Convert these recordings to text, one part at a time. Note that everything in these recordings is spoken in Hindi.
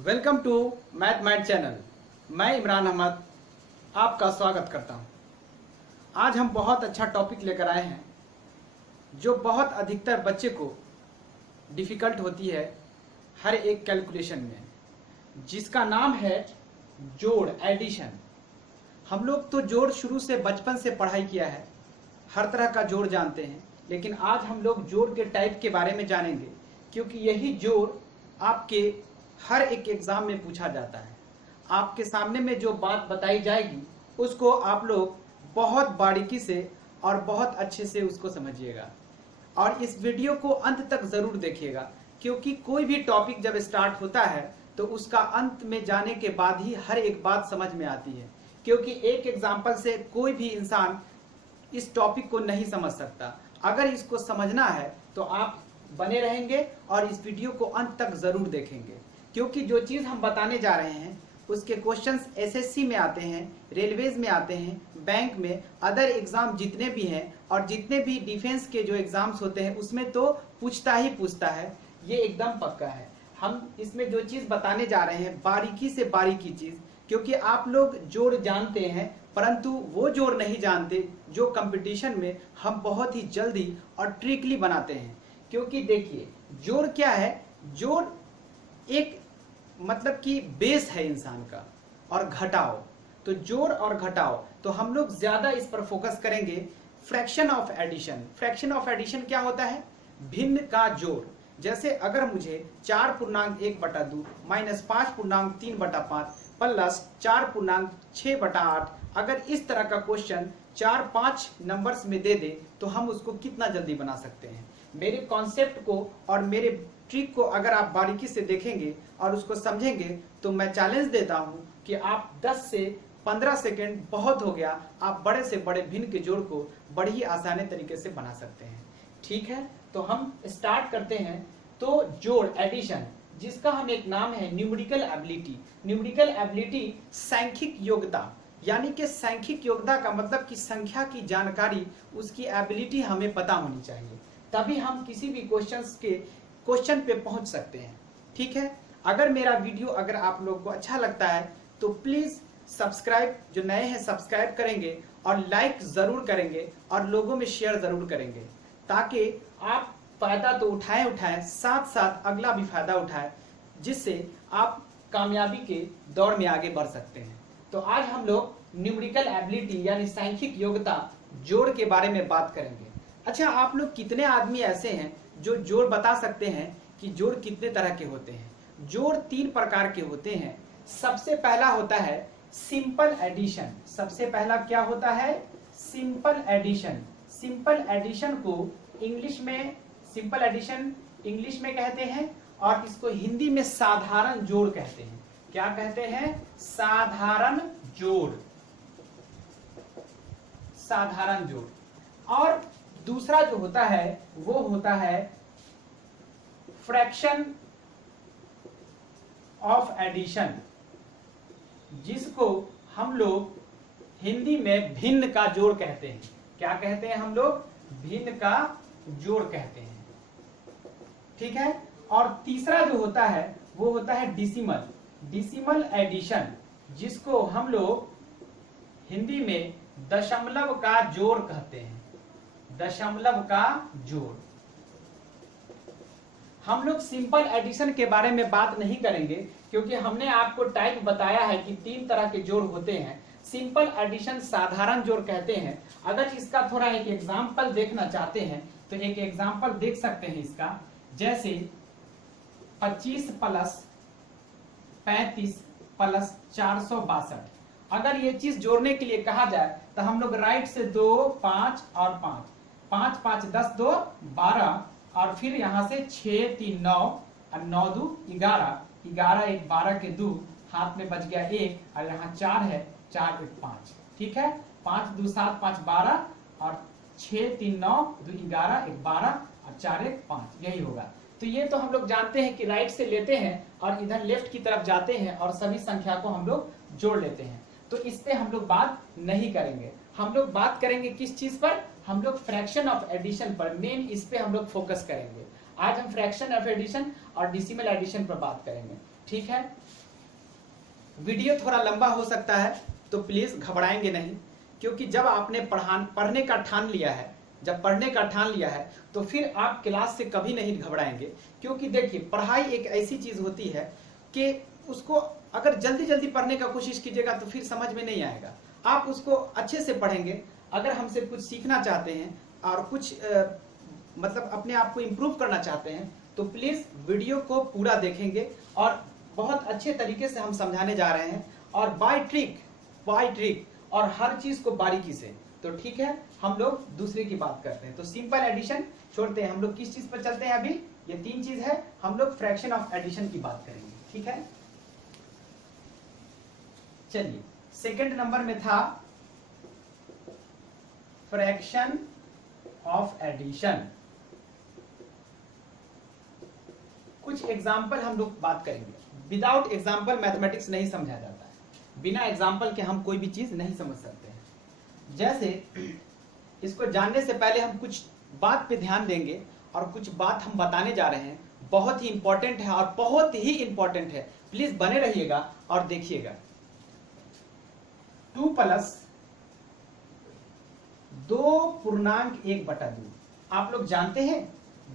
Welcome to Math Mind channel. मैं इमरान अहमद आपका स्वागत करता हूं। आज हम बहुत अच्छा टॉपिक लेकर आए हैं जो बहुत अधिकतर बच्चे को डिफ़िकल्ट होती है हर एक कैलकुलेशन में, जिसका नाम है जोड़, एडिशन। हम लोग तो जोड़ शुरू से बचपन से पढ़ाई किया है, हर तरह का जोड़ जानते हैं, लेकिन आज हम लोग जोड़ के टाइप के बारे में जानेंगे, क्योंकि यही जोड़ आपके हर एक एग्जाम में पूछा जाता है। आपके सामने में जो बात बताई जाएगी उसको आप लोग बहुत बारीकी से और बहुत अच्छे से उसको समझिएगा और इस वीडियो को अंत तक जरूर देखिएगा, क्योंकि कोई भी टॉपिक जब स्टार्ट होता है तो उसका अंत में जाने के बाद ही हर एक बात समझ में आती है, क्योंकि एक एग्जाम्पल से कोई भी इंसान इस टॉपिक को नहीं समझ सकता। अगर इसको समझना है तो आप बने रहेंगे और इस वीडियो को अंत तक जरूर देखेंगे, क्योंकि जो चीज़ हम बताने जा रहे हैं उसके क्वेश्चंस एसएससी में आते हैं, रेलवेज में आते हैं, बैंक में, अदर एग्जाम जितने भी हैं और जितने भी डिफेंस के जो एग्जाम्स होते हैं उसमें तो पूछता ही पूछता है, ये एकदम पक्का है। हम इसमें जो चीज़ बताने जा रहे हैं बारीकी से बारीकी चीज़, क्योंकि आप लोग जोड़ जानते हैं परंतु वो जोड़ नहीं जानते जो कंपटीशन में हम बहुत ही जल्दी और ट्रिकली बनाते हैं। क्योंकि देखिए जोड़ क्या है, जोड़ एक मतलब कि बेस है इंसान का, और घटाओ, तो जोड़ और घटाओ, तो हम लोग ज्यादा इस पर फोकस करेंगे। Fraction of addition, fraction of addition क्या होता है? भिन्न का जोड़। जैसे अगर मुझे 4.1/2 माइनस 5.3/5 प्लस 4.6/8 अगर इस तरह का क्वेश्चन 4-5 नंबर्स में दे दे तो हम उसको कितना जल्दी बना सकते हैं। मेरे कॉन्सेप्ट को और मेरे ट्रिक को अगर आप बारीकी से देखेंगे और उसको समझेंगे तो मैं चैलेंज देता हूं कि आप 10 से 15 सेकेंड बहुत हो गया, आप बड़े से बड़े भिन्न के जोड़ को बड़ी ही आसानी तरीके से बना सकते हैं। ठीक है, तो हम स्टार्ट करते हैं। तो जोड़, एडिशन, जिसका हम एक नाम है न्यूमेरिकल एबिलिटी। न्यूमेरिकल एबिलिटी सांख्यिक योग्यता, यानी कि सांख्यिक योग्यता का मतलब कि संख्या की जानकारी, उसकी एबिलिटी हमें पता होनी चाहिए, तभी हम किसी भी क्वेश्चन पे पहुंच सकते हैं। ठीक है, अगर मेरा वीडियो अगर आप लोग को अच्छा लगता है तो प्लीज सब्सक्राइब, जो नए हैं सब्सक्राइब करेंगे और लाइक जरूर करेंगे और लोगों में शेयर जरूर करेंगे, ताकि आप फायदा तो उठाएं साथ साथ अगला भी फायदा उठाएं, जिससे आप कामयाबी के दौर में आगे बढ़ सकते हैं। तो आज हम लोग न्यूमेरिकल एबिलिटी यानी सांख्यिक योग्यता जोड़ के बारे में बात करेंगे। अच्छा, आप लोग कितने आदमी ऐसे हैं जो जोड़ बता सकते हैं कि जोड़ कितने तरह के होते हैं? जोड़ 3 प्रकार के होते हैं। सबसे पहला होता है सिंपल एडिशन। सबसे पहला क्या होता है? Simple addition. सिंपल एडिशन को इंग्लिश में सिंपल एडिशन इंग्लिश में कहते हैं और इसको हिंदी में साधारण जोड़ कहते हैं। क्या कहते हैं? साधारण जोड़, साधारण जोड़। और दूसरा जो होता है वो होता है फ्रैक्शन ऑफ एडिशन, जिसको हम लोग हिंदी में भिन्न का जोड़ कहते हैं। क्या कहते हैं हम लोग? भिन्न का जोड़ कहते हैं। ठीक है, और तीसरा जो होता है वो होता है डिसिमल, डिसिमल एडिशन, जिसको हम लोग हिंदी में दशमलव का जोड़ कहते हैं। दशमलव का जोड़। हम लोग सिंपल एडिशन के बारे में बात नहीं करेंगे, क्योंकि हमने आपको टाइप बताया है कि 3 तरह के जोड़ होते हैं। सिंपल एडिशन साधारण जोड़ कहते हैं। अगर इसका थोड़ा एक एग्जांपल देखना चाहते हैं तो एक एग्जांपल देख सकते हैं इसका। जैसे 25 प्लस 35 प्लस 462, अगर ये चीज जोड़ने के लिए कहा जाए तो हम लोग राइट से 2, 5 और 5, 5 5 10 2 12, और फिर यहाँ से 6 3 9 और 9 2 11, 11 1 12 के 2, हाथ में बच गया 1 और यहाँ 4 है, 4 1 5। ठीक है, 5 2 7 5 12 और 6 3 9 2 11 1 12 और 4 1 5, यही होगा। तो ये तो हम लोग जानते हैं कि राइट से लेते हैं और इधर लेफ्ट की तरफ जाते हैं और सभी संख्या को हम लोग जोड़ लेते हैं। तो इस पे हम लोग बात नहीं करेंगे। हम लोग बात करेंगे किस चीज पर? हम लोग फ्रैक्शन ऑफ एडिशन पर, मेन इस पे हम लोग फोकस करेंगे। आज हम फ्रैक्शन ऑफ एडिशन और डिसिमल एडिशन पर बात करेंगे। ठीक है। वीडियो थोड़ा लंबा हो सकता है तो प्लीज घबराएंगे नहीं, क्योंकि जब आपने पढ़ने का ठान लिया है, जब पढ़ने का ठान लिया है तो फिर आप क्लास से कभी नहीं घबराएंगे। क्योंकि देखिए पढ़ाई एक ऐसी चीज होती है कि उसको अगर जल्दी जल्दी पढ़ने का कोशिश कीजिएगा तो फिर समझ में नहीं आएगा। आप उसको अच्छे से पढ़ेंगे। अगर हमसे कुछ सीखना चाहते हैं और कुछ मतलब अपने आप को इम्प्रूव करना चाहते हैं तो प्लीज वीडियो को पूरा देखेंगे और बहुत अच्छे तरीके से हम समझाने जा रहे हैं, और बाय ट्रिक और हर चीज को बारीकी से। तो ठीक है, हम लोग दूसरे की बात करते हैं। तो सिंपल एडिशन छोड़ते हैं, हम लोग किस चीज पर चलते हैं अभी? ये 3 चीज है, हम लोग फ्रैक्शन ऑफ एडिशन की बात करेंगे। ठीक है, चलिए सेकंड नंबर में था फ्रैक्शन ऑफ एडिशन। कुछ एग्जाम्पल हम लोग बात करेंगे। विदाउट एग्जाम्पल मैथमेटिक्स नहीं समझा जाता है, बिना एग्जाम्पल के हम कोई भी चीज नहीं समझ सकते हैं। जैसे इसको जानने से पहले हम कुछ बात पे ध्यान देंगे, और कुछ बात हम बताने जा रहे हैं, बहुत ही इंपॉर्टेंट है और बहुत ही इंपॉर्टेंट है। प्लीज बने रहिएगा और देखिएगा। 2 + 2.1/2 आप लोग जानते हैं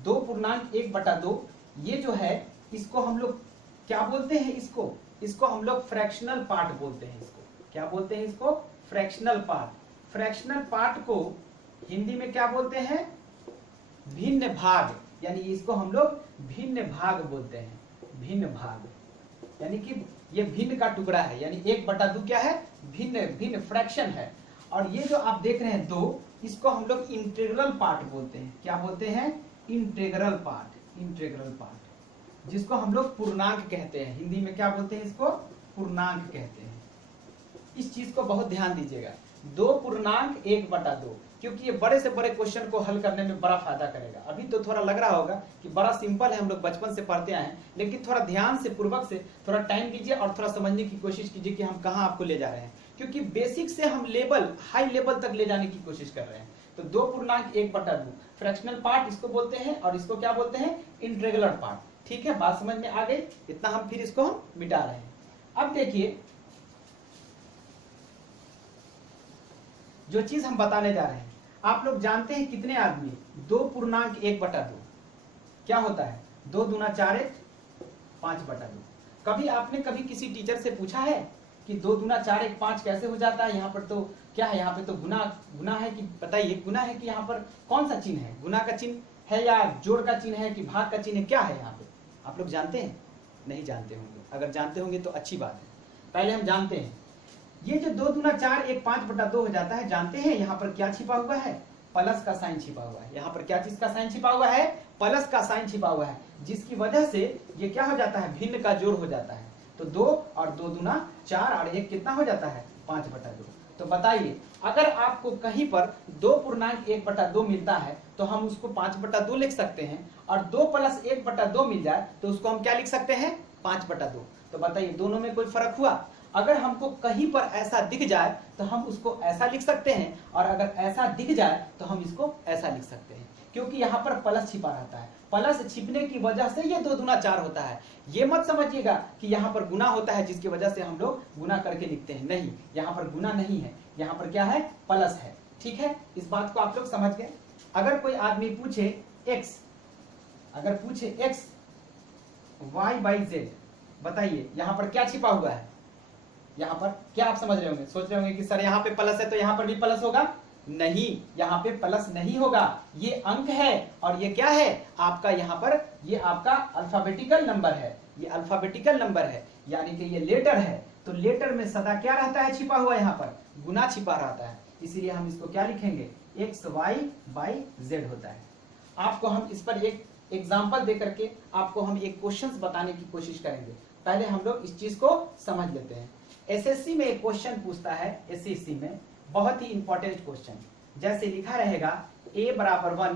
2.1/2 ये जो है इसको हम लोग क्या बोलते हैं? इसको हम लोग फ्रैक्शनल पार्ट बोलते हैं। इसको क्या बोलते हैं? इसको फ्रैक्शनल पार्ट। फ्रैक्शनल पार्ट को हिंदी में क्या बोलते हैं? भिन्न भाग, यानी इसको हम लोग भिन्न भाग बोलते हैं। भिन्न भाग यानी कि ये भिन्न का टुकड़ा है, यानी 1/2 क्या है? भिन्न फ्रैक्शन है। और ये जो आप देख रहे हैं 2, इसको हम लोग इंटीग्रल पार्ट बोलते हैं। क्या बोलते हैं? Integral part. इंटीग्रल पार्ट जिसको हम लोग पूर्णांक कहते हैं। हिंदी में क्या बोलते हैं? इसको पूर्णांक कहते हैं। इस चीज को बहुत ध्यान दीजिएगा। 2.1/2, क्योंकि ये बड़े से बड़े क्वेश्चन को हल करने में बड़ा फायदा करेगा। अभी तो थोड़ा लग रहा होगा कि बड़ा सिंपल है, हम लोग बचपन से पढ़ते आए हैं, लेकिन थोड़ा ध्यान से पूर्वक से थोड़ा टाइम दीजिए और थोड़ा समझने की कोशिश कीजिए कि हम कहाँ आपको ले जा रहे हैं। क्योंकि बेसिक से हम हाई लेवल तक ले जाने की कोशिश कर रहे हैं। तो 2.1/2 फ्रैक्शनल पार्ट इसको बोलते हैं, और इसको क्या बोलते हैं? Integral part. ठीक है, बात समझ में आ गई? इतना हम फिर इसको हम मिटा रहे हैं। अब देखिए जो चीज हम बताने जा रहे हैं, आप लोग जानते हैं कितने आदमी 2.1/2 क्या होता है? 2 दूना 4 1 5/2। कभी आपने कभी किसी टीचर से पूछा है कि 2 दूना 4 1 5 कैसे हो जाता है? यहाँ पर तो क्या है? यहाँ पे तो गुना है कि बताइए, गुना है कि यहाँ पर कौन सा चिन्ह है? गुना का चिन्ह है या जोड़ का चिन्ह है कि भाग का चिन्ह है? क्या है यहाँ पे? आप लोग जानते हैं? नहीं जानते होंगे। अगर जानते होंगे तो अच्छी बात है, पहले हम जानते हैं। ये जो 2 दूना 4 1 5/2 हो जाता है, जानते हैं यहाँ पर क्या छिपा हुआ है? प्लस का साइन छिपा हुआ है। यहाँ पर क्या चीज का साइन छिपा हुआ है? प्लस का साइन छिपा हुआ है, जिसकी वजह से ये क्या हो जाता है? भिन्न का जोड़ हो जाता है। तो 2 और 2 दूना 4 और 1 कितना हो जाता है? 5/2। तो बताइए, अगर आपको कहीं पर 2.1/2 मिलता है तो हम उसको 5/2 लिख सकते हैं, और 2 + 1/2 मिल जाए तो उसको हम क्या लिख सकते हैं? 5/2। तो बताइए, दोनों में कोई फर्क हुआ? अगर हमको कहीं पर ऐसा दिख जाए तो हम उसको ऐसा लिख सकते हैं, और अगर ऐसा दिख जाए तो हम इसको ऐसा लिख सकते हैं, क्योंकि यहाँ पर प्लस छिपा रहता है। प्लस छिपने की वजह से ये 2 दूना 4 होता है। ये मत समझिएगा कि यहाँ पर गुना होता है जिसकी वजह से हम लोग गुना करके लिखते हैं। नहीं, यहाँ पर गुना नहीं है, यहाँ पर क्या है? प्लस है। ठीक है, इस बात को आप लोग समझ गए। अगर कोई आदमी पूछे x, अगर पूछे x y/z, बताइए यहाँ पर क्या छिपा हुआ है? यहाँ पर क्या आप समझ रहे होंगे? सोच रहे होंगे कि सर यहाँ पे प्लस है तो यहाँ पर भी प्लस होगा। नहीं, यहाँ पे प्लस नहीं होगा। ये अंक है, और ये क्या है? आपका यहाँ पर ये आपका अल्फाबेटिकल नंबर है। ये अल्फाबेटिकल नंबर है, यानी कि ये लेटर है। तो लेटर में सदा क्या रहता है छिपा हुआ? यहाँ पर गुना छिपा रहता है। इसीलिए हम इसको क्या लिखेंगे? XY/Z होता है। आपको हम इस पर एक एग्जाम्पल दे करके आपको हम एक क्वेश्चन बताने की कोशिश करेंगे। पहले हम लोग इस चीज को समझ लेते हैं। एसएससी में एक क्वेश्चन पूछता है, एसएससी में बहुत ही इंपॉर्टेंट क्वेश्चन, जैसे लिखा रहेगा a = 1,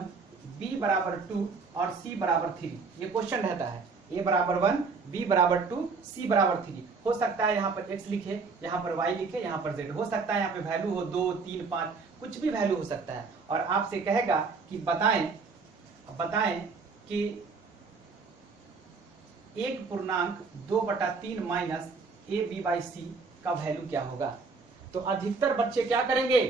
b = 2 और c = 3। ये क्वेश्चन रहता है a = 1, b = 2, c = 3। हो सकता है यहाँ पर x लिखे, यहाँ पर y लिखे, यहाँ पर z। हो सकता है यहाँ पे वैल्यू हो 2 3 5, कुछ भी वैल्यू हो सकता है। और आपसे कहेगा कि बताएं कि 1 पूर्णांक 2/3 माइनस AB/C का वैल्यू क्या होगा। तो अधिकतर बच्चे क्या करेंगे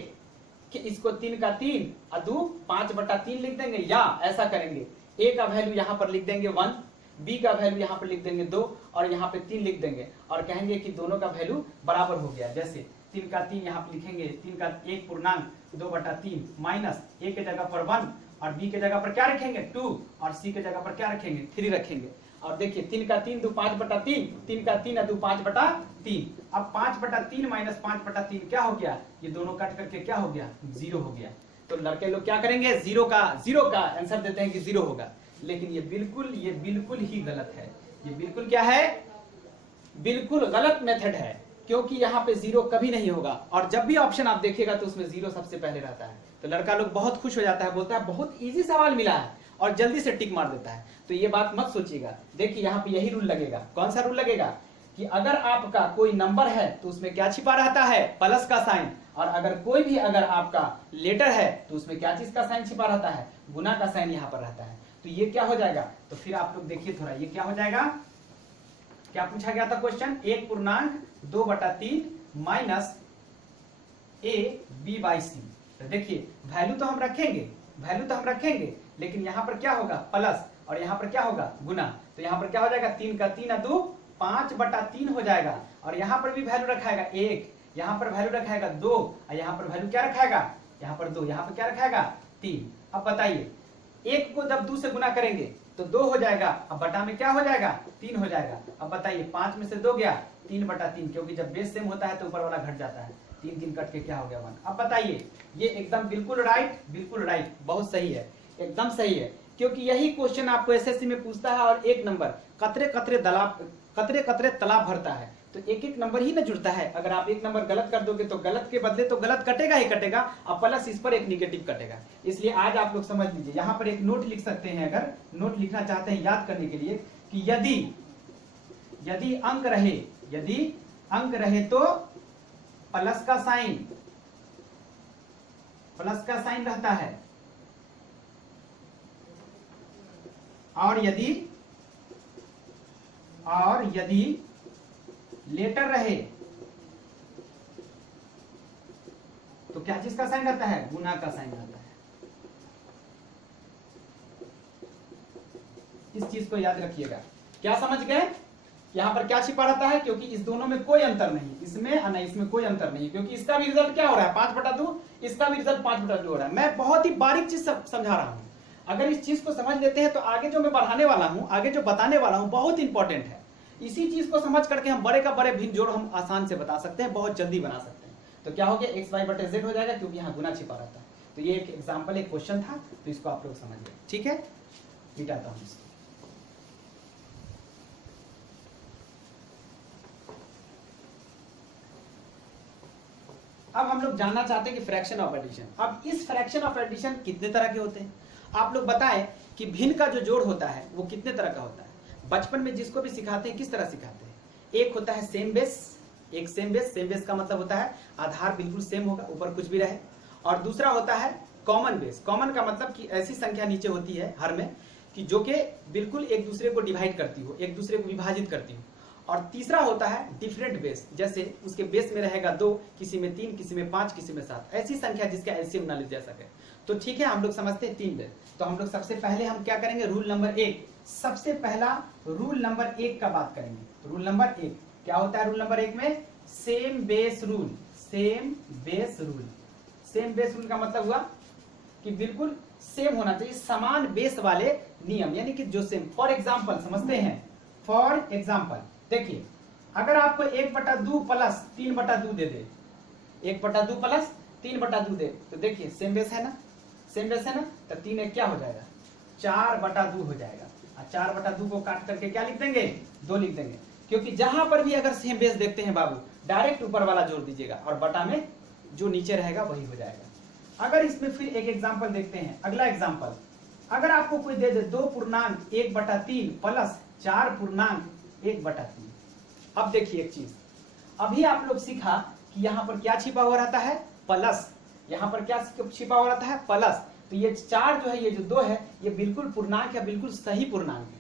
कि इसको 3 का 3 और 2 5/3 लिख देंगे, या ऐसा करेंगे A का वैल्यू यहाँ पर लिख देंगे 1, B का वैल्यू यहाँ पर लिख देंगे 2 और यहाँ पे 3 लिख देंगे और कहेंगे कि दोनों का वैल्यू बराबर हो गया। जैसे 3 का 3 यहाँ पर लिखेंगे, 3 का 1 पूर्णांक 2/3 माइनस A के जगह पर 1 और B के जगह पर क्या रखेंगे 2 और C के जगह पर क्या रखेंगे 3 रखेंगे। और देखिए 3 का 3 2 5/3, 3 का 3 और 2 5/3। अब 5/3 माइनस 5/3 क्या हो गया, ये दोनों कट करके क्या हो गया 0 हो गया। तो लड़के लोग क्या करेंगे 0 का आंसर देते हैं कि 0 होगा, लेकिन ये बिल्कुल ही गलत है। ये बिल्कुल क्या है, बिल्कुल गलत मेथड है, क्योंकि यहाँ पे 0 कभी नहीं होगा। और जब भी ऑप्शन आप देखिएगा तो उसमें 0 सबसे पहले रहता है। तो लड़का लोग बहुत खुश हो जाता है, बोलता है बहुत इजी सवाल मिला है और जल्दी से टिक मार देता है। तो ये बात मत सोचिएगा। देखिए यहाँ पे यही रूल लगेगा। कौन सा रूल लगेगा कि अगर आपका कोई नंबर है तो उसमें क्या छिपा रहता है, प्लस का साइन, और अगर कोई भी अगर आपका लेटर है तो उसमें क्या चीज का साइन छिपा रहता है, गुना का साइन यहाँ पर रहता है। तो ये क्या हो जाएगा, तो फिर आप लोग देखिए थोड़ा, ये क्या हो जाएगा, क्या पूछा गया था क्वेश्चन, 1 पूर्णांक 2/3 माइनस AB/C। तो देखिए वैल्यू तो हम रखेंगे, लेकिन यहाँ पर क्या होगा प्लस और यहाँ पर क्या होगा गुना। तो यहाँ पर क्या हो जाएगा 3 का 3 और 2 5/3 हो जाएगा। और यहाँ पर भी वैल्यू रखाएगा 1, यहाँ पर वैल्यू रखाएगा 2 और यहाँ पर वैल्यू क्या रखाएगा, यहाँ पर 2, यहाँ पर क्या रखाएगा 3। अब बताइए 1 को जब 2 से गुना करेंगे तो 2 हो जाएगा, अब बटा में क्या हो जाएगा 3 हो जाएगा। अब बताइए 5 में से 2 गया 3/3, क्योंकि जब बेस सेम होता है तो ऊपर वाला घट जाता है, 3 कट के क्या हो गया 1। अब बताइए ये एकदम बिल्कुल राइट, बहुत सही है, एकदम सही है, क्योंकि यही क्वेश्चन आपको एसएससी में पूछता है और एक नंबर कतरे कतरे तालाब भरता है। तो एक एक नंबर ही ना जुड़ता है। अगर आप एक नंबर गलत कर दोगे तो गलत के बदले तो गलत कटेगा ही कटेगा, और प्लस इस पर एक निगेटिव कटेगा। इसलिए आज आप लोग समझ लीजिए, यहाँ पर एक नोट लिख सकते हैं, अगर नोट लिखना चाहते हैं याद करने के लिए, कि यदि अंक रहे तो प्लस का साइन रहता है, और यदि लेटर रहे तो क्या चीज का साइन रहता है, गुना का साइन रहता है। इस चीज को याद रखिएगा। क्या समझ गए, यहां पर क्या छिपा रहता है, क्योंकि इस दोनों में कोई अंतर नहीं, इसमें कोई अंतर नहीं, क्योंकि इसका भी रिजल्ट क्या हो रहा है 5/2, इसका भी रिजल्ट 5/2 हो रहा है। मैं बहुत ही बारीक चीज समझा रहा हूं। अगर इस चीज को समझ लेते हैं तो आगे जो मैं बढ़ाने वाला हूं, आगे जो बताने वाला हूं बहुत इंपॉर्टेंट है। इसी चीज को समझ करके हम बड़े का बड़े भिन्न जोड़ हम आसान से बता सकते हैं, बहुत जल्दी बना सकते हैं। तो क्या हो गया xy/z हो जाएगा, क्योंकि यहाँ गुना छिपा रहता है। तो ये एक एग्जाम्पल, एक क्वेश्चन था, तो इसको आप लोग समझ गए। ठीक है, मिटाता हूं इसको। अब हम लोग जानना चाहते हैं कि फ्रैक्शन ऑफ एडिशन। अब इस फ्रैक्शन ऑफ एडिशन कितने तरह के होते हैं, आप लोग बताएं कि भिन्न का जो जोड़ होता है वो कितने तरह का होता है। बचपन में जिसको भी सिखाते हैं किस तरह सिखाते हैं, एक होता है सेम बेस, सेम बेस का मतलब होता है आधार बिल्कुल सेम होगा, ऊपर कुछ भी रहे। और दूसरा होता है कॉमन बेस। कॉमन का मतलब कि ऐसी संख्या नीचे होती है हर में कि जो कि बिल्कुल एक दूसरे को डिवाइड करती हो, एक दूसरे को विभाजित करती हो। और तीसरा होता है डिफरेंट बेस, जैसे उसके बेस में रहेगा 2, किसी में 3, किसी में 5, किसी में 7, ऐसी संख्या जिसका एलसीएम ना लिया जा सके। तो ठीक है, हम लोग समझते हैं 3 बेस। तो हम लोग सबसे पहले हम क्या करेंगे, रूल नंबर 1, सबसे पहला रूल नंबर 1 का बात करेंगे। रूल नंबर 1 क्या होता है, रूल नंबर 1 में same base rule. Same base rule का मतलब हुआ कि बिल्कुल सेम होना चाहिए, समान बेस वाले नियम, यानी कि जो सेम। फॉर एग्जाम्पल समझते हैं, फॉर एग्जाम्पल देखिए, अगर आपको 1/2 प्लस 3/2 दे दे, 1/2 प्लस 3/2 दे, तो देखिए सेम बेस है ना, तो 3 एक क्या हो जाएगा 4/2 हो जाएगा। और 4/2 को काट करके क्या लिख देंगे 2 लिख देंगे, क्योंकि जहां पर भी अगर सेम बेस देखते हैं बाबू, डायरेक्ट ऊपर वाला जोड़ दीजिएगा और बटा में जो नीचे रहेगा वही हो जाएगा। अगर इसमें फिर एक एग्जाम्पल देखते हैं, अगला एग्जाम्पल, अगर आपको कोई दे दे 2.1/3 प्लस 4.1/3। अब देखिए एक चीज, अभी आप लोग सीखा कि यहाँ पर क्या छिपा हुआ रहता है प्लस, यहाँ पर क्या छिपा हुआ रहता है प्लस। तो ये 4 जो है, ये जो 2 है, ये बिल्कुल पूर्णांक है, बिल्कुल सही पूर्णांक है।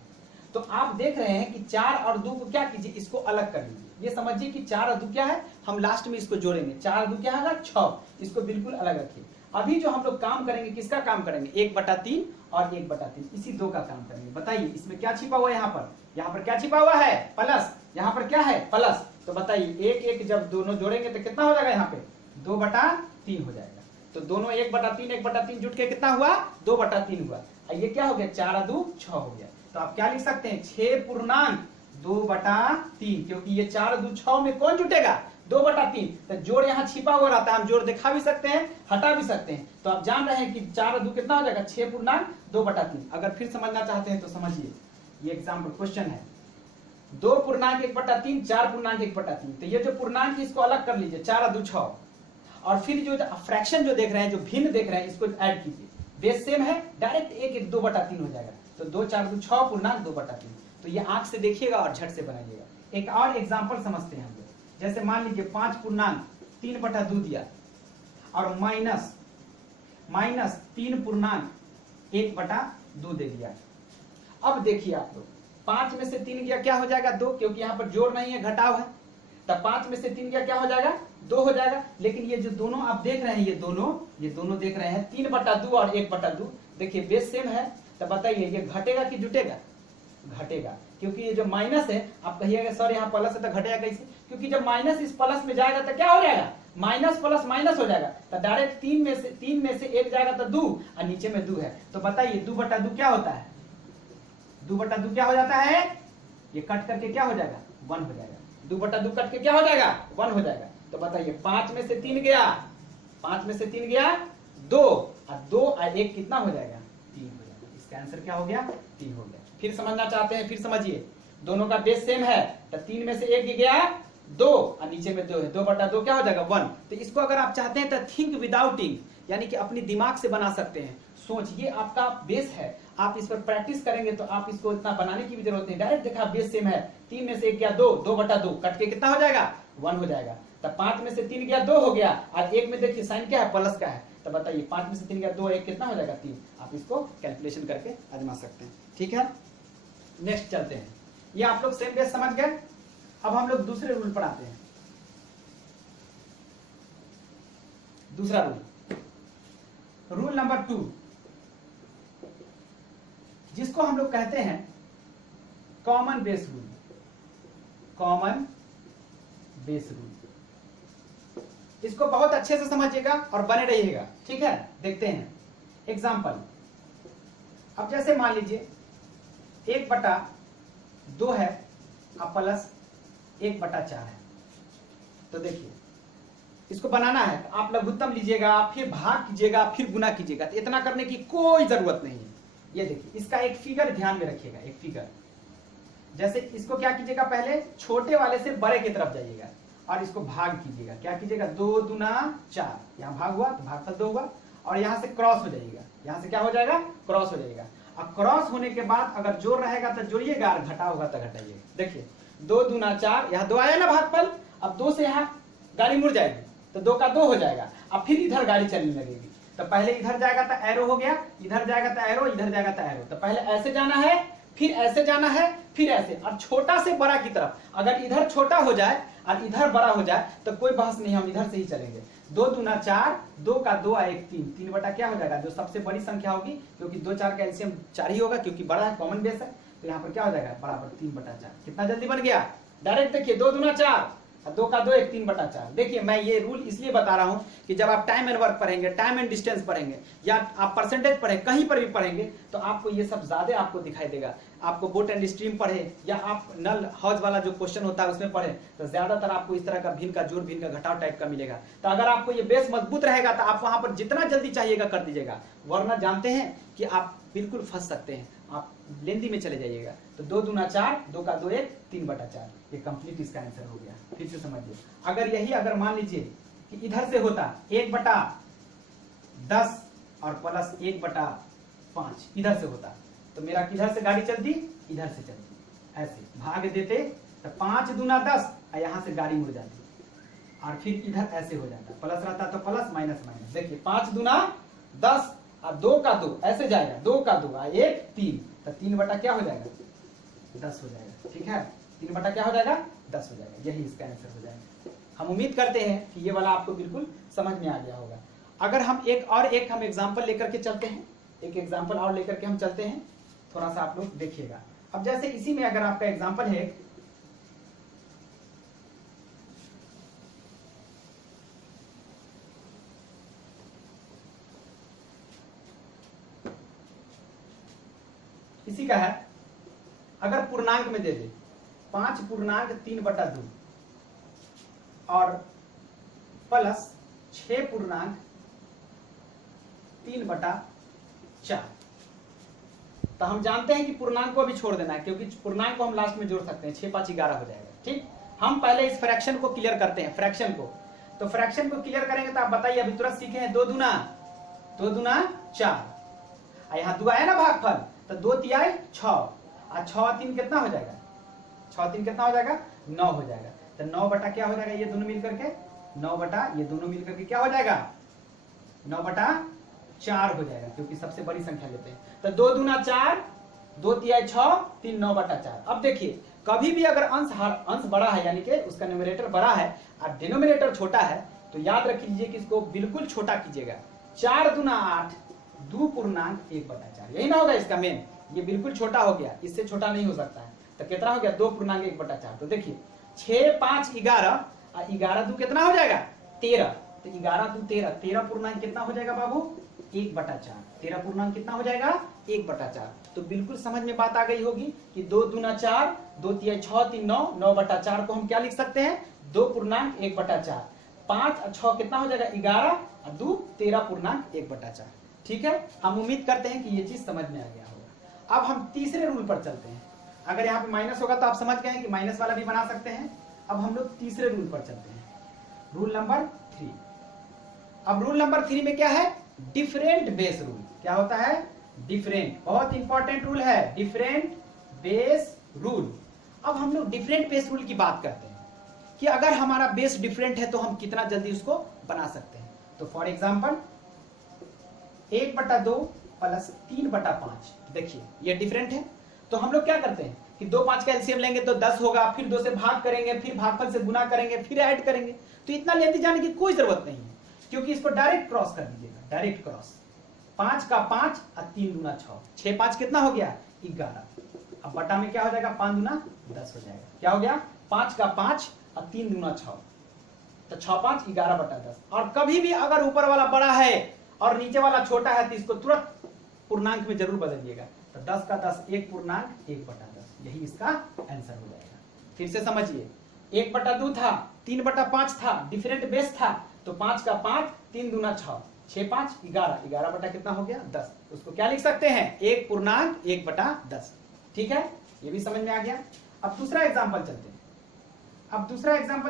तो आप देख रहे हैं कि 4 और 2 को क्या कीजिए, इसको अलग कर लीजिए। ये समझिए कि 4 और 2 क्या है, हम लास्ट में इसको जोड़ेंगे। 4 और 2 क्या है, 6। इसको बिल्कुल अलग रखिए। अभी जो हम लोग काम करेंगे, किसका काम करेंगे, 1/3 और 1/3, इसी 2 का काम करेंगे। बताइए इसमें क्या छिपा हुआ है, यहाँ पर क्या छिपा हुआ है, प्लस। यहाँ पर क्या है, प्लस। तो बताइए 1 जब दोनों जोड़ेंगे तो कितना हो जाएगा, यहाँ पे 2/3 हो जाएगा। तो दोनों 1/3 जुट के कितना हुआ, 2/3 हुआ। ये क्या हो गया, 4 और 2 6 हो गया। तो आप क्या लिख सकते हैं, 6.2/3, क्योंकि ये 4 और 2 6 में कौन जुटेगा, 2/3। तो जोड़ यहाँ छिपा हुआ रहता है, हम जोड़ दिखा भी सकते हैं, हटा भी सकते हैं। तो आप जान रहे हैं कि 4 और 2 कितना हो जाएगा, 6.2/3। अगर फिर समझना चाहते हैं तो समझिए, ये एग्जाम्पल क्वेश्चन है, 2.1/3, 4.1/3। तो ये जो पूर्णांक इसको अलग कर लीजिए, 4 और 2 6, और फिर जो फ्रैक्शन जो देख रहे हैं, जो भिन्न देख रहे हैं, इसको ऐड कीजिए। बेस सेम है, डायरेक्ट 1 2/3 हो जाएगा। तो 2 4 2 6 पूर्णांक 2/3। तो ये आंख से देखिएगा और झट से बनाइएगा। एक और एग्जांपल समझते हैं हम लोग। जैसे मान लीजिए 5.3/2 दिया और माइनस 3.1/2 दे दिया। अब देखिए आप लोग, 5 में से 3 गया क्या हो जाएगा, 2, क्योंकि यहाँ पर जोड़ नहीं है, घटाव है। तब 5 में से 3 गया क्या हो जाएगा, 2 हो जाएगा। लेकिन ये जो दोनों आप देख रहे हैं, ये दोनों देख रहे हैं 3/2 और 1/2। देखिए बेस सेम है। तो बताइए ये घटेगा कि जुटेगा, घटेगा, क्योंकि ये जो माइनस है, आप कहिएगा सर यहाँ प्लस है तो घटेगा कैसे, क्योंकि जब माइनस इस प्लस में जाएगा तो क्या हो जाएगा, माइनस प्लस माइनस हो जाएगा। तो डायरेक्ट 3 में से 1 जाएगा तो 2, और नीचे में 2 है। तो बताइए 2/2 क्या होता है, 2/2 क्या हो जाता है, ये कट करके क्या हो जाएगा, 1 हो जाएगा। 2/2 कट के क्या हो जाएगा, 1 हो जाएगा। तो बताइए 5 में से 3 गया, 2, और 2 और 1 कितना हो जाएगा, 3 हो जाएगा। इसका आंसर क्या हो गया, 3 हो गया। फिर समझना चाहते हैं, फिर समझिए, दोनों का बेस सेम है। तो 3 में से 1 गया 2, और नीचे में 2 है, 2/2 क्या हो जाएगा, 1। तो इसको अगर आप चाहते हैं तो थिंक विदाउटिंग, यानी कि अपनी दिमाग से बना सकते हैं। सोचिए आपका बेस है, आप इस पर प्रैक्टिस करेंगे तो आप इसको इतना बनाने की भी जरूरत नहीं। डायरेक्ट देखा बेस सेम है, 3 में से 1 गया 2, 2/2 कट के कितना हो जाएगा, 1 हो जाएगा। तब 5 में से 3 गया 2 हो गया, और 1 में देखिए साइन क्या है, प्लस का है। तो बताइए 5 में से 3 गया 2, 1 कितना हो जाएगा, 3। आप इसको कैलकुलेशन करके आजमा सकते हैं। ठीक है, नेक्स्ट चलते हैं। ये आप लोग सेम बेस समझ गए। अब हम लोग दूसरे रूल पर आते हैं। दूसरा रूल नंबर 2, जिसको हम लोग कहते हैं common base rule. Common base rule, इसको बहुत अच्छे से समझिएगा और बने रहिएगा। ठीक है, देखते हैं एग्जाम्पल। अब जैसे मान लीजिए 1/2 है और प्लस 1/4 है। तो देखिए इसको बनाना है तो आप लघुत्तम लीजिएगा, फिर भाग कीजिएगा, फिर गुना कीजिएगा। तो इतना करने की कोई जरूरत नहीं है। ये देखिए इसका एक फिगर ध्यान में रखिएगा, एक फिगर। जैसे इसको क्या कीजिएगा, पहले छोटे वाले से बड़े की तरफ जाइएगा और इसको भाग कीजिएगा। क्या कीजिएगा, 2 दूना 4, यहाँ भाग हुआ तो भागफल 2 हुआ, और यहाँ से क्रॉस हो जाइएगा। यहाँ से क्या हो जाएगा, क्रॉस हो जाएगा। अब क्रॉस होने के बाद अगर जोड़ रहेगा तो जोड़िएगा, और घटा होगा तो घटाइएगा। देखिए 2 दूना 4, यहाँ 2 आया ना भागफल। अब 2 से यहाँ गाड़ी मुड़ जाएगी तो 2 का 2 हो जाएगा। अब फिर इधर गाड़ी चलने लगेगी। तो पहले इधर जाएगा तो एरो हो गया, इधर जाएगा तो एरो, इधर जाएगा तो एरो। तो पहले ऐसे जाना है, फिर ऐसे जाना है, फिर ऐसे, और छोटा से बड़ा की तरफ। अगर इधर छोटा हो जाए और इधर बड़ा हो जाए तो कोई बहस नहीं, हम इधर से ही चलेंगे। 2 दूना 4, 2 का 2 और 1 3, 3 बटा क्या हो जाएगा, जो सबसे बड़ी संख्या होगी, क्योंकि 2 4 का एलसीएम 4 ही होगा, क्योंकि बड़ा है, कॉमन बेस है। तो यहाँ पर क्या हो जाएगा, बराबर 3/4। कितना जल्दी बन गया, डायरेक्ट देखिए 2 दूना 4, 2 का 2 1 3/4। देखिए मैं ये रूल इसलिए बता रहा हूं कि जब आप टाइम एंड वर्क पढ़ेंगे, टाइम एंड डिस्टेंस पढ़ेंगे, या आप परसेंटेज पढ़े, कहीं पर भी पढ़ेंगे, तो आपको ये सब ज्यादा आपको दिखाई देगा। आपको बोट एंड स्ट्रीम पढ़े, या आप नल हाउस वाला जो क्वेश्चन होता है उसमें पढ़े, तो ज्यादातर आपको इस तरह का भिन्न का जोड़, भिन्न का घटाव टाइप का मिलेगा। तो अगर आपको ये बेस मजबूत रहेगा तो आप वहां पर जितना जल्दी चाहिएगा कर दीजिएगा, वरना जानते हैं कि आप बिल्कुल फंस सकते हैं, आप लेंदी में चले जाइएगा। तो 2 दूना 4, 2 का 2 1 3/4। ये कंप्लीट इसका आंसर हो गया। फिर से समझिए, अगर मान लीजिए कि इधर से होता 1/10 और प्लस 1/5 इधर से होता, तो मेरा किधर से गाड़ी चलती, इधर से चलती। ऐसे भाग देते तो 5 दूना 10, और यहाँ से गाड़ी मुड़ जाती, और फिर इधर ऐसे हो जाता, प्लस रहता तो प्लस, माइनस माइनस। देखिए 5 दूना 10 और 2 का 2 ऐसे जाएगा, 2 का 2 और 1 3, तो 3 बटा क्या हो जाएगा, 10 हो जाएगा। ठीक है, 3 बटा क्या हो जाएगा 10 हो जाएगा। यही इसका आंसर हो जाएगा। हम उम्मीद करते हैं कि ये वाला आपको बिल्कुल समझ में आ गया होगा। अगर हम एक एग्जाम्पल लेकर के चलते हैं, एक एग्जाम्पल और लेकर के हम चलते हैं, थोड़ा सा आप लोग देखिएगा। अब जैसे इसी में अगर आपका एग्जाम्पल है, इसी का है, अगर पूर्णांक में दे दे 5 पूर्णांक 3 बटा 2 और प्लस 6 पूर्णांक 3 बटा 4, तो हम जानते हैं कि पूर्णांक को भी छोड़ देना है, क्योंकि पूर्णांक को हम लास्ट में जोड़ सकते हैं। 6 5 11 हो जाएगा। ठीक, हम पहले इस फ्रैक्शन को क्लियर करते हैं, फ्रैक्शन को। तो फ्रैक्शन को क्लियर करेंगे तो आप बताइए, अभी तुरंत सीखे हैं 2 दूना 4, यहाँ 2 आया ना भागफल, तो 2 तिहाई 6 और 6 3 कितना हो जाएगा, 6 3 कितना हो जाएगा 9 हो जाएगा। तो 9 बटा क्या हो जाएगा, ये दोनों मिलकर के 9 बटा ये दोनों मिलकर के क्या हो जाएगा 9 बटा 4 हो जाएगा, क्योंकि सबसे बड़ी संख्या लेते हैं। तो 2 दूना 4, 2 तिहाई 6, 3 9 बटा 4। अब देखिए, कभी भी अगर अंश बड़ा है, यानी कि उसका न्यूमरेटर बड़ा है और डिनोमिनेटर छोटा है, तो याद रख लीजिए कि इसको बिल्कुल छोटा कीजिएगा। 4 दूना 8, 2 पूर्णांक 1 बटा 4, यही ना होगा इसका मेन। ये बिल्कुल छोटा हो गया, इससे छोटा नहीं हो सकता है। तो कितना हो गया 2 पूर्णांक 1 बटा 4। तो देखिए 6 5 11 और 11 2 कितना हो जाएगा 13। तो 11 2 13, 13 पूर्णांक कितना हो जाएगा बाबू 1 बटा 4। 13 पूर्णांक कितना हो जाएगा 1 बटा 4। तो बिल्कुल समझ में बात आ गई होगी कि 2 दूना 4, 2 तिहाई 6, 3 9, 9 बटा 4 को हम क्या लिख सकते हैं 2 पूर्णांक 1 बटा 4। 5 और 6 कितना हो जाएगा 11 और 2 13 पूर्णांक 1 बटा 4। ठीक है, हम उम्मीद करते हैं कि ये चीज समझ में आ गया होगा। अब हम तीसरे रूल पर चलते हैं। अगर यहाँ पे माइनस होगा तो आप समझ गए हैं कि माइनस वाला भी बना सकते हैं। अब हम लोग तीसरे रूल पर चलते हैं, रूल नंबर 3। अब रूल नंबर 3 में क्या है, डिफरेंट बेस रूल। क्या होता है डिफरेंट, बहुत इंपॉर्टेंट रूल है, डिफरेंट बेस रूल। अब हम लोग डिफरेंट बेस रूल की बात करते हैं कि अगर हमारा बेस डिफरेंट है तो हम कितना जल्दी उसको बना सकते हैं। तो फॉर एग्जाम्पल 1 बटा 2 प्लस 3 बटा 5, देखिए ये डिफरेंट है। तो हम लोग क्या करते हैं कि 2 5 का एलसीएम लेंगे तो 10 होगा, फिर 2 से भाग करेंगे, फिर भागफल से गुना करेंगे, फिर ऐड करेंगे। तो इतना लेते जाने की कोई जरूरत नहीं है, क्योंकि इसको डायरेक्ट क्रॉस कर दीजिएगा, डायरेक्ट क्रॉस। 5 का 5 और 3 दूना 6, 6 5 कितना हो गया 11। अब बटा में क्या हो जाएगा 5 दूना 10 हो जाएगा। क्या हो गया 5 का 5 और 3 दूना 6, तो 6 5 11 बटा 10। और कभी भी अगर ऊपर वाला बड़ा है और नीचे वाला छोटा है तो इसको तुरंत पूर्णांक में जरूर बदलिएगा। तो 10 का 10 1 पूर्णांक 1 बटा 10, यही इसका आंसर हो जाएगा। फिर से समझिए, 1 बटा 2 था, 3 बटा 5 था, डिफरेंट बेस था, तो 5 का 5, 3 दूना 6, 6 5 11, 11 बटा कितना हो गया 10। उसको क्या लिख सकते हैं 1 पूर्णांक 1 बटा 10। ठीक है, ये भी समझ में आ गया। अब दूसरा एग्जाम्पल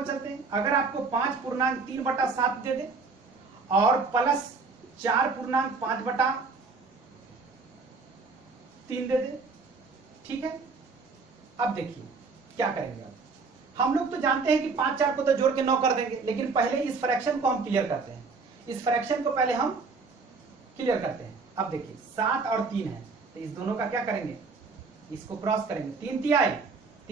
चलते हैं। अगर आपको 5 पूर्णांक 3 बटा 7 दे दे और प्लस 4 पूर्णांक 5 बटा 3 दे दे, ठीक है। अब देखिए क्या करेंगे। अब हम लोग तो जानते हैं कि 5 4 को तो जोड़ के 9 कर देंगे, लेकिन पहले इस फ्रैक्शन को हम क्लियर करते हैं। इस फ्रैक्शन को पहले हम क्लियर करते हैं। अब देखिए 7 और 3 है, तो इस दोनों का क्या करेंगे, इसको क्रॉस करेंगे। 3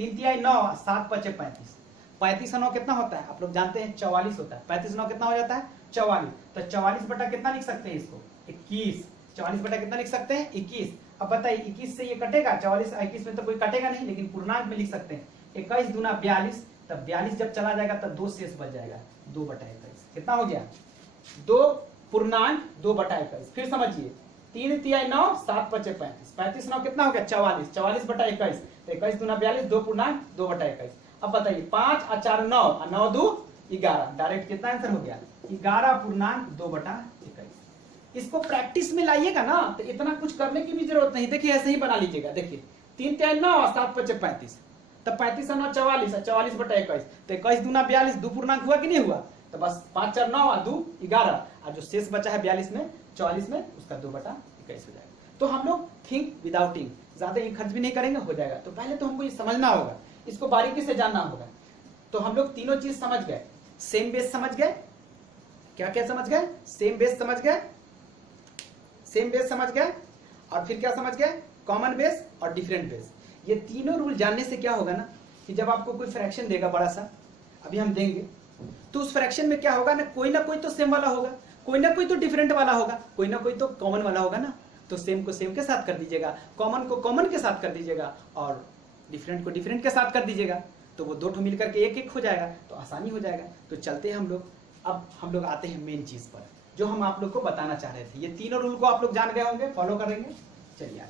तिहाई 9, 7 5 35, 35 और 9 कितना होता है आप लोग जानते हैं 44 होता है। 35 9 कितना हो जाता है 44। तो 44 बटा कितना लिख सकते हैं इसको 21। 44 बटा कितना लिख सकते हैं 21। अब बताइए 21 से ये कटेगा, 44 21 में तो कोई कटेगा नहीं, लेकिन पूर्णांक में लिख सकते हैं 21 दूना 42। तब 42 जब चला जाएगा तब 2 शेष बच जाएगा, 2 बटा 21। कितना हो गया 2 पूर्णांक 2 बटा 21। फिर समझिए 3 तिहाई 9, 7 5 35, 35 9 कितना हो गया 44, 44 बटा 21। तो 21 दूना 42, 2 पूर्णांक 2 बटा 21। अब बताइए 5 और 4 9 और 9 2 11, डायरेक्ट कितना आंसर हो गया 11 पूर्णांक 2 बटा 21। इसको प्रैक्टिस में लाइएगा ना तो इतना कुछ करने की भी जरूरत नहीं। देखिए ऐसे ही बना लीजिएगा। देखिए 3 तिहाई 9 और 7 5 35, तब 35 और 9 44 और 44 बटा 21। तो 21 दूना 42, 2 पूर्णांक हुआ कि नहीं हुआ। तो बस 5 4 9 और 2 11, और जो शेष बचा है 42 में 44 में, उसका 2 बटा 21 हो जाएगा। तो हम लोग थिंक विदाउटिंग, ज्यादा ये खर्च भी नहीं करेंगे, हो जाएगा। तो पहले तो हमको ये समझना होगा, इसको बारीकी से जानना होगा। तो हम लोग तीनों चीज समझ गए, सेम बेस समझ गए, क्या क्या समझ गए, सेम बेस समझ गए, सेम बेस समझ गए, और फिर क्या समझ गए कॉमन बेस और डिफरेंट बेस। ये तीनों रूल जानने से क्या होगा ना कि जब आपको कोई फ्रैक्शन देगा बड़ा सा, अभी हम देंगे, तो उस फ्रैक्शन में क्या होगा ना कोई तो सेम वाला होगा, कोई ना कोई तो डिफरेंट वाला होगा, कोई ना कोई तो कॉमन वाला होगा ना। तो सेम को सेम के साथ कर दीजिएगा, कॉमन को कॉमन के साथ कर दीजिएगा और डिफरेंट को डिफरेंट के साथ कर दीजिएगा, तो वो दो ठो मिलकर के एक एक हो जाएगा, तो आसानी हो जाएगा। तो चलते हैं हम लोग, अब हम लोग आते हैं मेन चीज पर जो हम आप लोग को बताना चाह रहे थे। ये तीनों रूल को आप लोग जान गए होंगे, फॉलो करेंगे। चलिए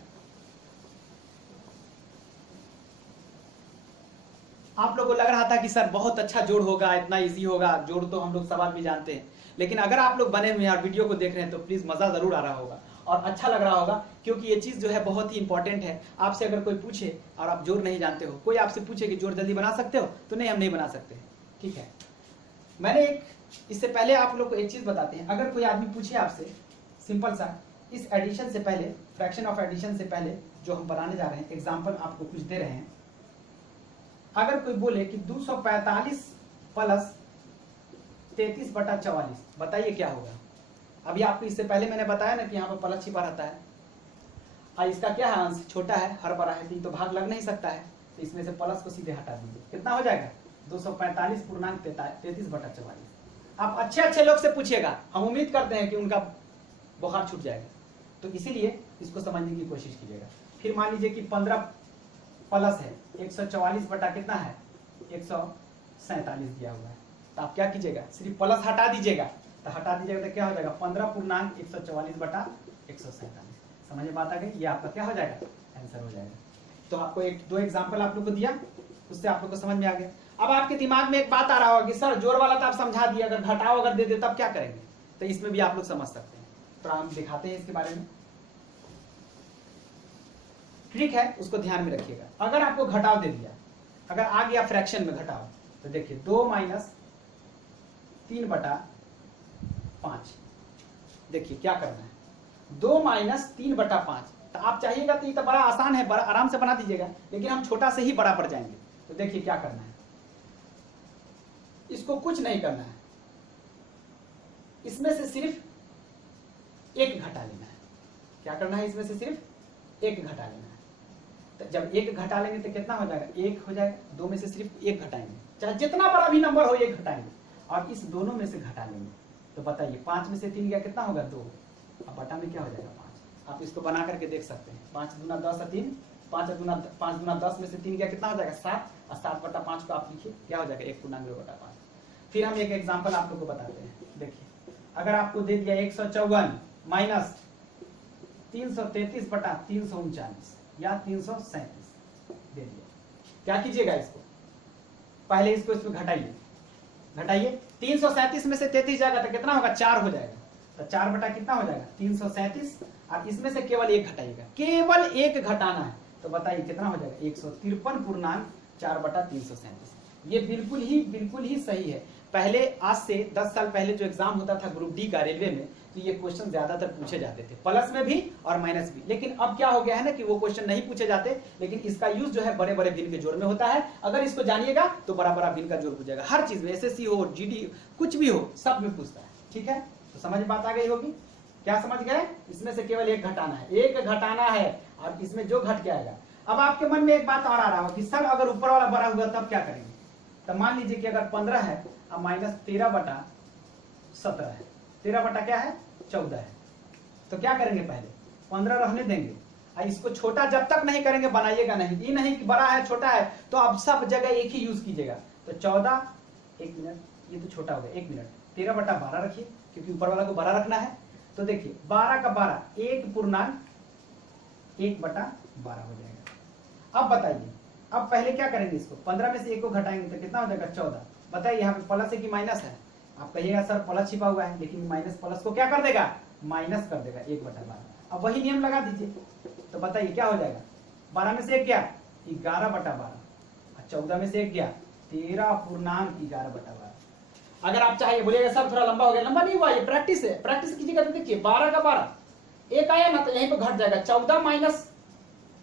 आप लोगों को लग रहा था कि सर बहुत अच्छा जोड़ होगा, इतना इजी होगा, जोड़ तो हम लोग सवाल भी जानते हैं, लेकिन अगर आप लोग बने हुए हैं और वीडियो को देख रहे हैं तो प्लीज मजा जरूर आ रहा होगा और अच्छा लग रहा होगा, क्योंकि ये चीज जो है बहुत ही इंपॉर्टेंट है। आपसे अगर कोई पूछे और आप जोड़ नहीं जानते हो, कोई आपसे पूछे कि जोड़ जल्दी बना सकते हो, तो नहीं, हम नहीं बना सकते, ठीक है। मैंने एक इससे पहले आप लोग को एक चीज बताते हैं, अगर कोई आदमी पूछे आपसे सिंपल सा, इस एडिशन से पहले, फ्रैक्शन ऑफ एडिशन से पहले जो हम बनाने जा रहे हैं, एग्जाम्पल आपको कुछ दे रहे हैं। अगर कोई बोले कि 245 प्लस 33 बटा 44, बताइए क्या होगा। अभी आपको इससे पहले मैंने बताया ना कि यहाँ पर प्लस छिपा रहता है, और इसका क्या है, अंश छोटा है, हर बड़ा है, तो भाग लग नहीं सकता है, तो इसमें से प्लस को सीधे हटा दीजिए, कितना हो जाएगा 245 पूर्णांक 33 बटा 44। आप अच्छे लोग से पूछिएगा, हम उम्मीद करते हैं कि उनका बुखार छूट जाएगा, तो इसीलिए इसको समझने की कोशिश कीजिएगा। फिर मान लीजिए कि 15 प्लस है 144 बटा कितना है 147 दिया हुआ है, तो आप क्या कीजिएगा, सिर्फ प्लस हटा दीजिएगा, तो हटा दीजिएगा तो क्या हो जाएगा 15 पूर्णांक 144 बटा 147। समझ में बात आ गई, ये आपका क्या हो जाएगा, आंसर हो जाएगा। तो आपको एक दो एग्जांपल आप लोग को दिया, उससे आप लोग को समझ में आ गया। अब आपके दिमाग में एक बात आ रहा होगा कि सर जोड़ वाला तो आप समझा दिए, अगर घटाओ अगर दे दे तब क्या करेंगे, तो इसमें भी आप लोग समझ सकते हैं, तो हम दिखाते हैं इसके बारे में, ठीक है, उसको ध्यान में रखिएगा। अगर आपको घटाव दे दिया, अगर आ गया फ्रैक्शन में घटाव, तो देखिए 2 माइनस 3 बटा 5, देखिए क्या करना है, 2 माइनस 3 बटा 5, तो आप चाहिएगा तो ये तो बड़ा आसान है, बड़ा आराम से बना दीजिएगा, लेकिन हम छोटा से ही बड़ा पर जाएंगे। तो देखिए क्या करना है, इसको कुछ नहीं करना है, इसमें से सिर्फ एक घटा लेना है। क्या करना है, इसमें से सिर्फ एक घटा लेना है। तो जब एक घटा लेंगे तो कितना हो जाएगा, एक हो जाएगा, दो में से सिर्फ एक घटाएंगे, चाहे जितना बड़ा भी नंबर हो एक घटाएंगे, और इस दोनों में से घटा लेंगे। तो बताइए 5 में से 3 गया कितना होगा 2, अब बटा में क्या हो जाएगा 5। आप इसको बना करके देख सकते हैं, 5 दूना 10 और 3, 5 दूना 10 में से 3 गया कितना हो जाएगा 7, और 7 बटा 5 को आप लिखिए क्या हो जाएगा 1 पूर्णांक 2 बटा 5। फिर हम एक एग्जाम्पल आप लोग को बताते हैं, देखिए अगर आपको दे दिया 154 माइनस 333 बटा 339 या 337 दे दिया, क्या कीजिएगा, इसको पहले इसको घटाइए, 337 में से 33 जाएगा तो कितना होगा 4 हो जाएगा, तो 4 बटा कितना हो जाएगा 337, और इसमें से केवल एक घटाइएगा, केवल एक घटाना है, तो बताइए कितना हो जाएगा 153 पूर्णांक 4 बटा 337। ये बिल्कुल ही सही है। पहले आज से 10 साल पहले जो एग्जाम होता था ग्रुप डी का रेलवे में, तो ये क्वेश्चन ज्यादातर पूछे जाते थे, प्लस में भी और माइनस भी। लेकिन अब क्या हो गया है ना कि वो क्वेश्चन नहीं पूछे जाते, लेकिन इसका यूज जो है बड़े बड़े भिन्न के जोड़ में होता है। अगर इसको जानिएगा तो बड़ा बड़ा भिन्न का जोड़ पूछेगा, हर चीज में, एसएससी हो, जीडी, कुछ भी हो, सब में पूछता है, ठीक है। तो समझ बात आ गई होगी, क्या समझ गए, इसमें से केवल एक घटाना है, एक घटाना है, और इसमें जो घट के आएगा। अब आपके मन में एक बात और आ रहा हो कि सर अगर ऊपर वाला बड़ा हुआ तब क्या करेंगे। तो मान लीजिए कि अगर 15 है और माइनस 13 बटा 17 है, 13 बटा क्या है 14 है, तो क्या करेंगे, पहले 15 रहने देंगे, और इसको छोटा जब तक नहीं करेंगे बनाइएगा नहीं, ये नहीं कि बड़ा है छोटा है, तो अब सब जगह एक ही यूज कीजिएगा। तो 14, 1 मिनट, ये तो छोटा हो गया, 1 मिनट, 13 बटा 12 रखिए, क्योंकि ऊपर वाला को 12 रखना है। तो देखिए 12 का 12, 1 पूर्णांक 1 बटा 12 हो जाएगा। अब बताइए, अब पहले क्या करेंगे, इसको 15 में से 1 को घटाएंगे तो कितना हो जाएगा 14। बताइए यहाँ पे प्लस है कि माइनस है, आप कहिएगा सर प्लस छिपा हुआ है, लेकिन माइनस प्लस को क्या कर देगा, माइनस कर देगा 1 बटा 12। अब वही नियम लगा दीजिए, तो बताइए क्या हो जाएगा, 12 में से 1 गया 11 बटा 12, 14 में से 1 गया 13 पूर्णांक 11 बटा 12। अगर आप चाहिए बोलिएगा सर थोड़ा लंबा हो गया, लंबा नहीं हुआ, ये प्रैक्टिस है, प्रैक्टिस कीजिएगा तो देखिए 12 का 12, 1 आया ना तो यहीं पे घट जाएगा 14 माइनस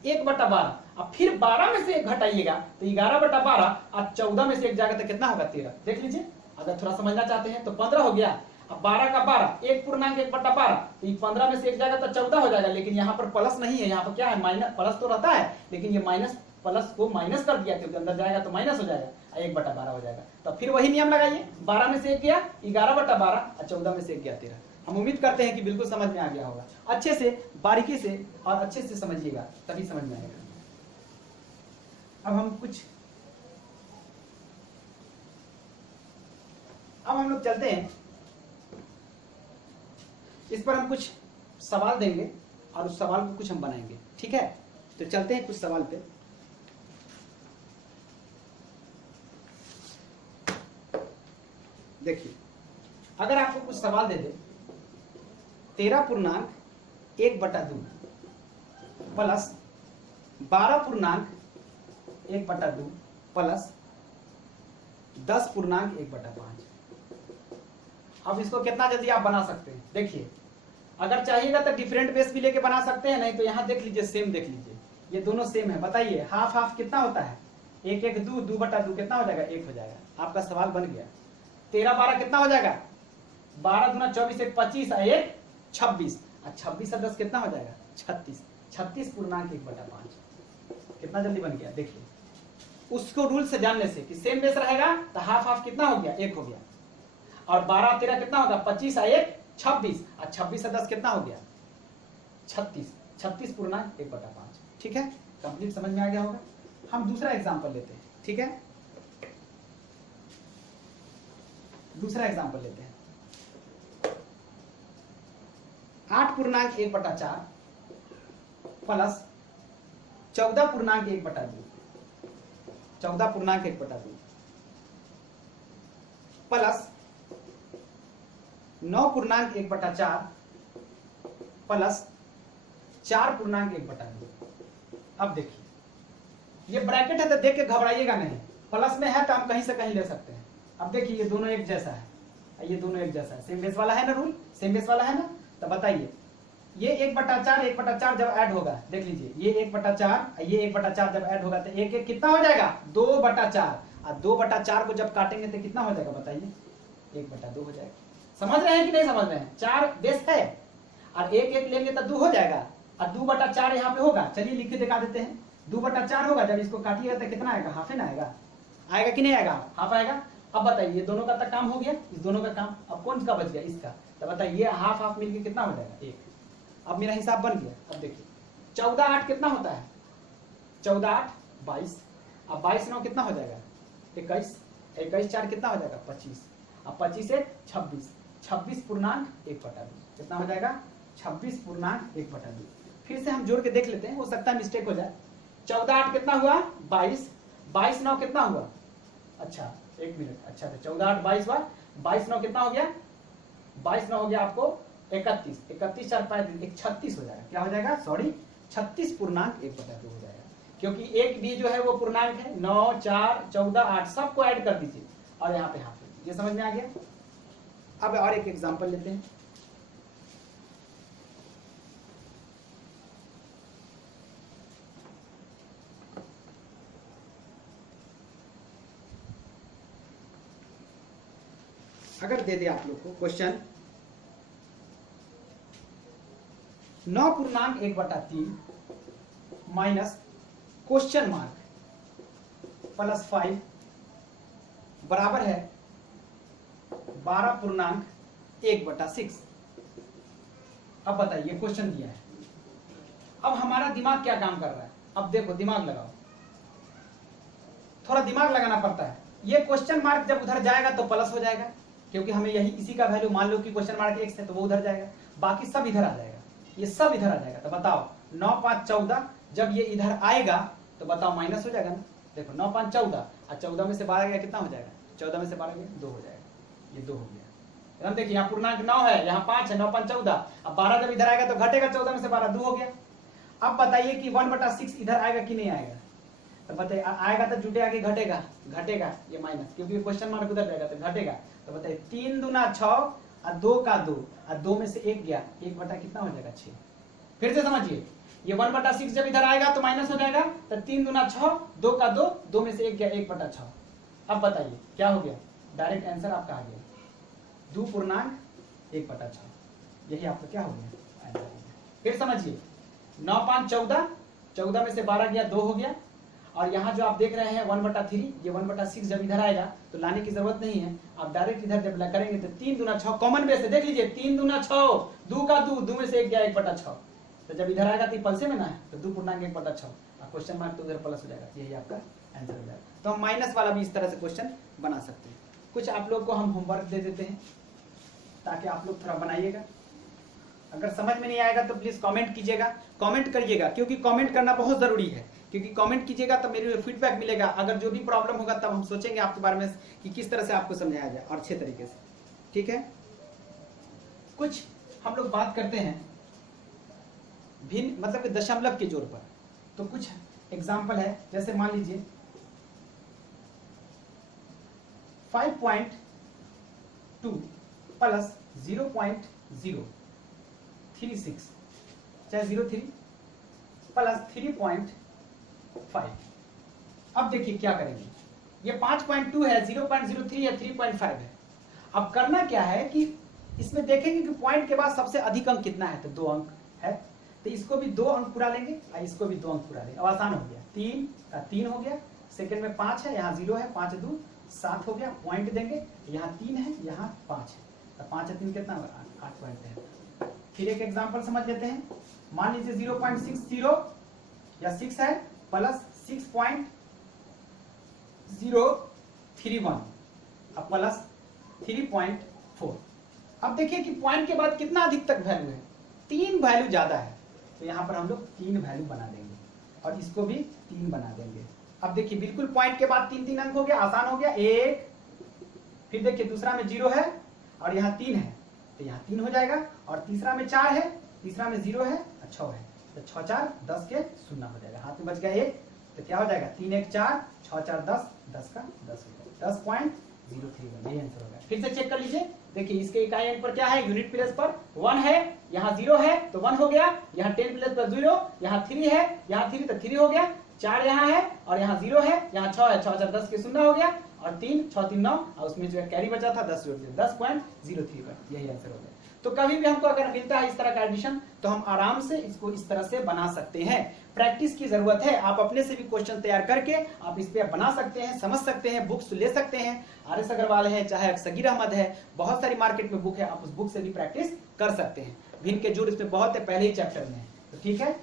1 बटा 12, अब फिर 12 में से 1 घटाइएगा तो 11 बटा 12, और 14 में से 1 जाएगा तो कितना होगा 13। देख लीजिए, अगर थोड़ा समझना चाहते हैं तो 15 हो गया, अब 12 का 12, 1 पूर्णांक 1 बटा 12, तो 15 में से 1 जाएगा तो 14 हो जाएगा, लेकिन यहाँ पर प्लस नहीं है, यहाँ पर क्या है माइनस, प्लस तो रहता है लेकिन ये माइनस प्लस को माइनस कर दिया क्योंकि अंदर जाएगा तो माइनस हो जाएगा, 1/12 हो जाएगा। तो फिर वही नियम लगाइए, 12 में से 1 गया 11/12 और 14 में से 1 गया 13। हम उम्मीद करते हैं कि बिल्कुल समझ में आ गया होगा। अच्छे से बारीकी से और अच्छे से समझिएगा तभी समझ में आएगा। अब हम लोग चलते हैं, इस पर हम कुछ सवाल देंगे और उस सवाल को कुछ हम बनाएंगे, ठीक है। तो चलते हैं कुछ सवाल पे। देखिए, अगर आपको कुछ सवाल दे दे 13.1/2 प्लस 12.1/2 प्लस 10.1/5, अब इसको कितना जल्दी आप बना सकते हैं? देखिए, अगर चाहिएगा तो डिफरेंट बेस भी लेके बना सकते हैं, नहीं तो यहाँ देख लीजिए, सेम देख लीजिए, ये दोनों सेम है। बताइए हाफ हाफ कितना होता है? 1 1 2 2/2 कितना हो जाएगा? 1 हो जाएगा। आपका सवाल बन गया। 13 12 कितना हो जाएगा? 12 दूना 24 1 25 और 1 26 और 26 और 10 कितना हो जाएगा? 36। 36.1/5 कितना जल्दी बन गया? देखिए, उसको रूल से जानने से कि सेम बेस रहेगा तो हाफ हाफ कितना हो गया? 1 हो गया। और 12 13 कितना होगा? 25 और 1 26 और 26 और 10 कितना हो गया? 36। 36.1/5, ठीक है। कंप्लीट समझ में आ गया होगा। हम दूसरा एग्जांपल लेते हैं, ठीक है। दूसरा एग्जांपल लेते हैं। 8.1/4 प्लस 14.1/2 14.1/2 प्लस 9.1/4 प्लस 4.1/2। अब देखिए, ये ब्रैकेट है तो देख के घबराइएगा नहीं, प्लस में है तो हम कहीं से कहीं ले सकते हैं। अब देखिए, ये दोनों एक जैसा है, ये दोनों एक जैसा है, सेम बेस वाला है ना, रूल सेम बेस वाला है ना। तो बताइए, ये 1/4 जब ऐड होगा, देख लीजिए, ये 1/4 ये 1/4 जब ऐड होगा तो 1 1 कितना हो जाएगा? 2/4 और 2/4 को जब काटेंगे तो कितना हो जाएगा? बताइए, 1/2 हो जाएगा। समझ रहे हैं कि नहीं समझ रहे हैं? 4 बेस है और 1 1 लेंगे तो 2 हो जाएगा और 2/4 यहाँ पे होगा। चलिए लिख के दिखा देते हैं। 2/4 होगा, जब इसको काटिएगा तो कितना आएगा? हाफ ना आएगा? आएगा कि नहीं आएगा? हाफ आएगा। अब बताइए, ये दोनों का तो काम हो गया, इस दोनों का काम, अब कौन का बच गया? इसका। तो बताइए, ये हाफ हाफ मिलके कितना हो जाएगा? 1। अब मेरा हिसाब बन गया। अब देखिए, 14 8 कितना होता है? 14 8 22। अब 22 9 कितना हो जाएगा? 21। 21 4 कितना हो जाएगा? 25। अब 25 1 26। 26.1/2 कितना हो जाएगा? 26.1/2। फिर से हम जोड़ के देख लेते हैं, हो सकता है मिस्टेक हो जाए। 14 8 कितना हुआ? 22। 22 9 कितना हुआ? अच्छा, 1 मिनट। अच्छा, तो 14 8 22 हुआ, 22 9 कितना हो गया? 22 9 हो गया आपको 31। 31 4 5 36 हो जाएगा। क्या हो जाएगा? सॉरी, 36.1/2 हो जाएगा, क्योंकि एक भी जो है वो पूर्णांक है। 9 4 14 8 सबको ऐड कर दीजिए और यहाँ पे हाफ। ये समझ में आ गया। अब और एक एग्जांपल लेते हैं। अगर दे दे आप लोग को question 9.1/3 minus question mark plus 5 बराबर है 12.1/6। अब बताइए, क्वेश्चन दिया है। अब हमारा दिमाग क्या काम कर रहा है? अब देखो, दिमाग लगाओ, थोड़ा दिमाग लगाना पड़ता है। ये क्वेश्चन मार्क जब उधर जाएगा तो प्लस हो जाएगा, क्योंकि हमें यही इसी का वैल्यू, मान लो कि क्वेश्चन मार्क x है तो वो उधर जाएगा, बाकी सब इधर आ जाएगा, ये सब इधर आ जाएगा। तो बताओ 9 5 14 जब ये इधर आएगा तो बताओ माइनस हो जाएगा ना। देखो 9 5 14 और 14 में से 12 गया कितना हो जाएगा? 14 में से 12 गया 2 हो जाएगा, ये 2 हो गया। देखिए, यहाँ पूर्णांक 9 है, यहाँ 5 है, 9 5 14। अब 12 जब इधर आएगा तो घटेगा, 14 में से 12 2 हो गया। अब बताइए कि 1/6 इधर आएगा कि नहीं आएगा? तो बताइए, आएगा तो जुटे आगे घटेगा, घटेगा ये माइनस, क्योंकि क्वेश्चन मार्क उधर जाएगा तो घटेगा। तो बताइए 3 दूना 6 और 2 का 2 और 2 में से 1 गया, 1 बटा कितना हो जाएगा? 6। फिर से समझिए, ये 1/6 जब इधर आएगा तो माइनस हो जाएगा, तो 3 दूना 6, 2 का 2, 2 में से 1 गया, 1/6। अब बताइए क्या हो गया? डायरेक्ट आंसर आपका आ गया 2.1/6। यही आपका क्या हो गया? आंसर हो गया। फिर समझिए, 9 5 14, 14 में से 12 गया 2 हो गया, और यहाँ जो आप देख रहे हैं 1/3, ये 1/6 जब इधर आएगा तो लाने की जरूरत नहीं है, आप डायरेक्ट इधर जब करेंगे तो 3 दूना 6 कॉमन बेस है, देख लीजिए 3 दूना 6, 2 का 2, 2 में से 1 गया 1/6, तो जब इधर आएगा तो पलसे में ना है तो 2 पूर्णांक 1/6, क्वेश्चन मार्क तो उधर प्लस हो जाएगा, यही आपका आंसर हो जाएगा। तो हम माइनस वाला भी इस तरह से क्वेश्चन बना सकते हैं। कुछ आप लोग को हम होमवर्क दे देते हैं ताकि आप लोग थोड़ा बनाइएगा। अगर समझ में नहीं आएगा तो प्लीज कमेंट कीजिएगा, कमेंट करिएगा, क्योंकि कमेंट करना बहुत जरूरी है, क्योंकि कमेंट कीजिएगा तो मेरे फीडबैक मिलेगा। अगर जो भी प्रॉब्लम होगा तब हम सोचेंगे आपके बारे में कि किस तरह से आपको समझाया जाए और अच्छे तरीके से, ठीक है। कुछ हम लोग बात करते हैं भिन्न मतलब कि दशमलव के जोड़ पर, तो कुछ एग्जाम्पल है, जैसे मान लीजिए 5.2 प्लस 0.036 चाहे 03 प्लस 3.5। अब देखिए क्या करेंगे, ये 5.2 है, 0.03 है, 3.5 है। अब करना क्या है कि इसमें देखेंगे कि पॉइंट के बाद सबसे अधिक अंक कितना है, तो 2 अंक है, तो इसको भी 2 अंक पूरा लेंगे और इसको भी 2 अंक पूरा लेंगे। अब आसान हो गया, 3 का 3 हो गया, सेकंड में 5 है, यहाँ 0 है, 5 2 7 हो गया, पॉइंट देंगे, यहाँ 3 है, यहाँ 5 है, तो 5 3 कितना होगा, 8 पॉइंट है। फिर एक एग्जांपल समझ लेते हैं, मान लीजिए 0.60 या 6 है प्लस 6.031 अब प्लस 3.4। अब देखिए कि पॉइंट के बाद कितना अधिक तक वैल्यू है, 3 वैल्यू ज्यादा है, तो यहाँ पर हम लोग 3 वैल्यू बना देंगे और इसको भी 3 बना देंगे। अब देखिए बिल्कुल पॉइंट के बाद 3 3 अंक हो गया, आसान हो गया, 1, फिर देखिए दूसरा में 0 है और यहाँ 3 है, तो यहाँ 3 हो जाएगा, और तीसरा में 4 है, तीसरा में 0 है और 6 है, तो 6 4 10 के 0 हो जाएगा, हाथ में बच गया 1, तो क्या हो जाएगा 3 1 4, 6 4 10, 10 का 10 हो जाएगा, 10.031, यही आंसर हो गया। फिर से चेक कर लीजिए, देखिए इसके इकाई अंक पर क्या है, यूनिट प्लेस पर 1 है, यहाँ 0 है तो 1 हो गया, यहाँ 10 प्लेस पर 0, यहाँ 3 है, यहाँ 3 तो 3 हो गया, 4 यहाँ है और यहाँ 0 है, यहाँ 6 है, 6 4 10 के 0 हो गया, और 3 6 3 9 और उसमें जो है कैरी बचा था 10 जोड़ दिया, 10.031, यही आंसर हो गया। तो कभी भी हमको अगर मिलता है इस तरह का एडिशन तो हम आराम से इसको इस तरह से बना सकते हैं। प्रैक्टिस की जरूरत है, आप अपने से भी क्वेश्चन तैयार करके आप इस पे बना सकते हैं, समझ सकते हैं, बुक्स ले सकते हैं, आर.एस. अग्रवाल है, चाहे सगीर अहमद है, बहुत सारी मार्केट में बुक है, आप उस बुक से भी प्रैक्टिस कर सकते हैं। भिन्न के जोड़ इसमें बहुत है, पहले ही चैप्टर में है, तो ठीक है।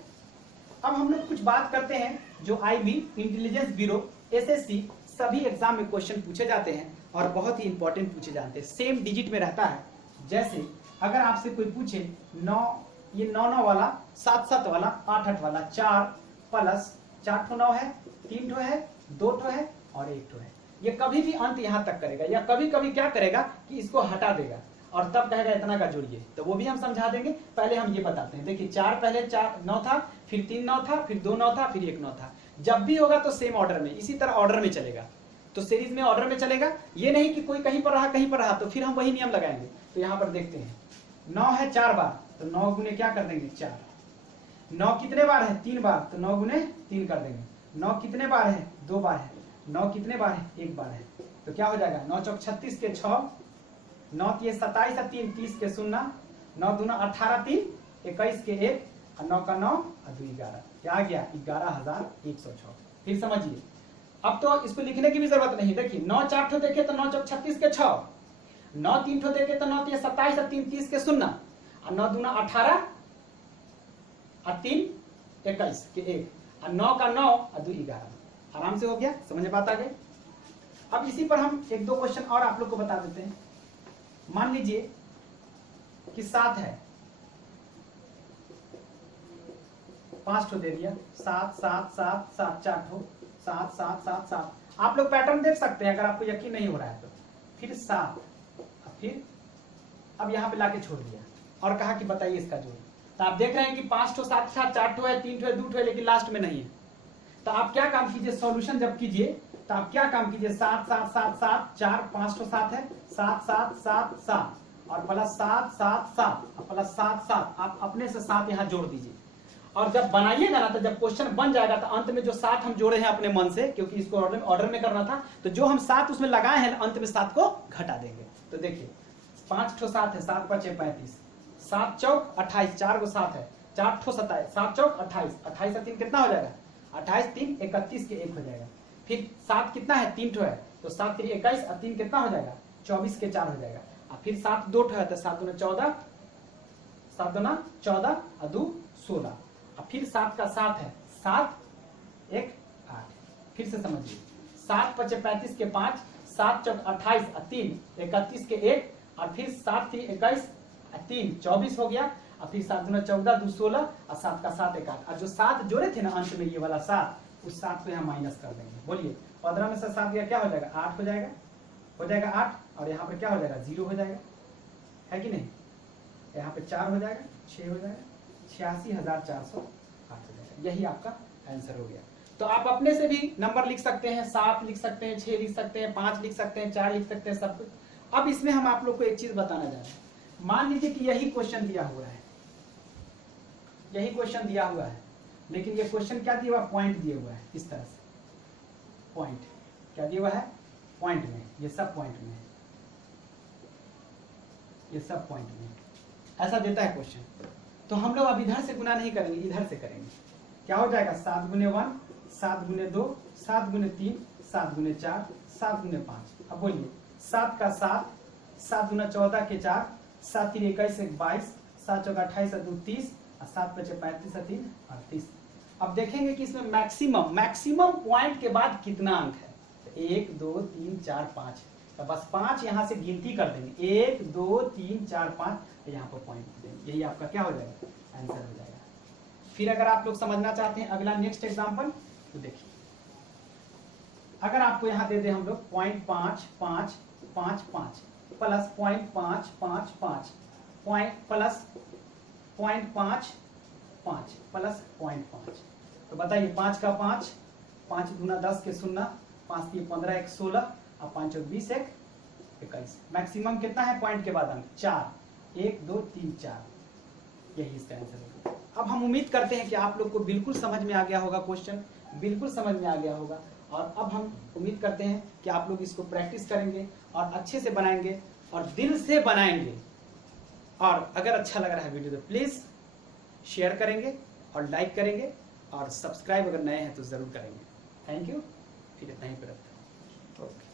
अब हम लोग कुछ बात करते हैं जो IB, इंटेलिजेंस ब्यूरो, SSC सभी एग्जाम में क्वेश्चन पूछे जाते हैं और बहुत ही इंपॉर्टेंट पूछे जाते हैं, सेम डिजिट में रहता है। जैसे अगर आपसे कोई पूछे 9, ये 9 9 वाला, 7 7 वाला, 8 8 वाला, 4 प्लस 4 ठो 9 है, 3 ठो है, 2 ठो है और 1 ठो है, ये कभी भी अंत यहाँ तक करेगा, या कभी कभी क्या करेगा कि इसको हटा देगा और तब कहेगा इतना का जोड़िए, तो वो भी हम समझा देंगे। पहले हम ये बताते हैं, देखिए 4 पहले 4 9 था, फिर 3 9 था, फिर 2 9 था, फिर 1 9 था। जब भी होगा तो सेम ऑर्डर में, इसी तरह ऑर्डर में चलेगा, तो सीरीज में ऑर्डर में चलेगा, ये नहीं कि कोई कहीं पर रहा कहीं पर रहा, तो फिर हम वही नियम लगाएंगे। तो यहाँ पर देखते हैं 9 है 4 बार, तो 9 गुने क्या कर देंगे 4, 9 कितने बार है 3 बार, तो 9 गुने 3 कर देंगे, 9 कितने बार है 2 बार है, 9 कितने बार है 1 बार है, तो क्या हो जाएगा 9 चौक 36 के 6, 9 ये 27 और 3 30 के 0, 9 दूना 18 3 21 के 1 और 9 का 9 और 2 11, क्या आ गया 11,106। फिर समझिए, अब तो इसको लिखने की भी जरूरत नहीं, देखिए 9 4 ठो देखे तो 9 चौक 36 के 6, 9 3 ठो देखे तो 9 27 और 3 30 के 0 और 9 दूना 18 और 3 21 के 1 और 9 का 9 और 2 11, आराम से हो गया, समझ में बात आ गई। अब इसी पर हम 1 2 क्वेश्चन और आप लोग को बता देते हैं। मान लीजिए कि 7 है, 5 ठो दे दिया, 7 7 7 7 4 ठो, 7 7 7 7, आप लोग पैटर्न देख सकते हैं अगर आपको यकीन नहीं हो रहा है तो। फिर 7, फिर अब यहाँ पे लाके छोड़ दिया और कहा कि बताइए इसका जोड़, तो आप देख रहे हैं कि 5 ठो 7 7 4 ठो है, 3 ठो है, 2 ठो है, लेकिन लास्ट में नहीं है। तो आप क्या काम कीजिए, सॉल्यूशन जब कीजिए तो आप क्या काम कीजिए, 7 7 7 7 4 5 ठो 7 है, 7 7 7 7 और प्लस 7 7 7 प्लस 7 7, आप अपने से 7 यहाँ जोड़ दीजिए। और जब बनाइएगा ना, तो जब क्वेश्चन बन जाएगा तो अंत में जो 7 हम जोड़े हैं अपने मन से, क्योंकि इसको ऑर्डर में करना था, तो जो हम 7 उसमें लगाए हैं अंत में 7 को घटा देंगे। तो देखिए 5 ठो 7 है, 7 5 35, 7 चौक 28, 4 को 7 है, 4 ठो 27, 7 चौक 28, 28 और 3 कितना हो जाएगा 28 3 31 के 1 हो जाएगा। फिर 7 कितना है, 3 ठो है, तो 7 3 21 और 3 कितना हो जाएगा, 24 के 4 हो जाएगा। और फिर 7 2 ठो है, तो 7 दूना 14, 7 दूना 14 और 2 16। और फिर 7 का 7 है, 7 1 8। फिर से समझिए, 7 5 35 के 5, 7 चौक 28 और 3 31 के 1, और फिर 7 3 21 और 3 24 हो गया। और फिर 7 दूना 14 2 16 और 7 का 7 1 8। और जो 7 जोड़े थे ना अंत में, ये वाला 7, उस 7 को यहाँ माइनस कर देंगे। बोलिए 15 में से 7 गया, क्या हो जाएगा, 8 हो जाएगा, 8। और यहाँ पर क्या हो जाएगा, 0 हो जाएगा, है कि नहीं। यहाँ पे 4 हो जाएगा, 6 हो जाएगा, 86,408 हो जाएगा। यही आपका आंसर हो गया। तो आप अपने से भी नंबर लिख सकते हैं, 7 लिख सकते हैं, 6 लिख सकते हैं, 5 लिख सकते हैं, 4 लिख सकते हैं, सब कुछ। अब इसमें हम आप लोग को एक चीज बताना जा रहे हैं। मान लीजिए कि यही क्वेश्चन दिया हुआ है, यही क्वेश्चन दिया हुआ है, लेकिन ये क्वेश्चन क्या दिया हुआ, पॉइंट दिया हुआ है। इस तरह से पॉइंट क्या दिया हुआ है, पॉइंट में, ये सब पॉइंट में है, ये सब पॉइंट में ऐसा देता है क्वेश्चन। तो हम लोग अब इधर से गुना नहीं करेंगे, इधर से करेंगे। क्या हो जाएगा, 7 गुने 1, 7 गुने 2, 7 गुने 3, 7 गुने 4, 7 गुने 5। अब बोलिए 7 का 7, 7 गुना 14 के 4, 7 3 21 1 22, 7 चौका 28 और 2 30, और 7 5 35 और 3 38। अब देखेंगे कि इसमें मैक्सिमम पॉइंट के बाद कितना अंक है। 1 2 3 4 5, तो बस 5 यहाँ से गिनती कर देंगे, 1 2 3 4 5, तो यहाँ पर पॉइंट देंगे। यही आपका क्या हो जाएगा, आंसर हो जाएगा। फिर अगर आप लोग समझना चाहते हैं अगला नेक्स्ट एग्जांपल, तो देखिए अगर आपको यहाँ दे दे हम लोग 0.555 प्लस 0.555 प्लस 0.55 प्लस 0.5, तो बताइए 5 का 5, 5 गुना 10 के 0, 5 3 15 1 16 और 5 और 20 1 21। मैक्सिमम कितना है पॉइंट के बाद अंक, 4, 1 2 3 4। यही इसका आंसर होगा। अब हम उम्मीद करते हैं कि आप लोग को बिल्कुल समझ में आ गया होगा, क्वेश्चन बिल्कुल समझ में आ गया होगा। और अब हम उम्मीद करते हैं कि आप लोग इसको प्रैक्टिस करेंगे और अच्छे से बनाएंगे और दिल से बनाएंगे। और अगर अच्छा लग रहा है वीडियो तो प्लीज़ शेयर करेंगे और लाइक करेंगे, और सब्सक्राइब अगर नए हैं तो ज़रूर करेंगे। Thank you. फिर इतना ही पे रखता हूँ। ओके।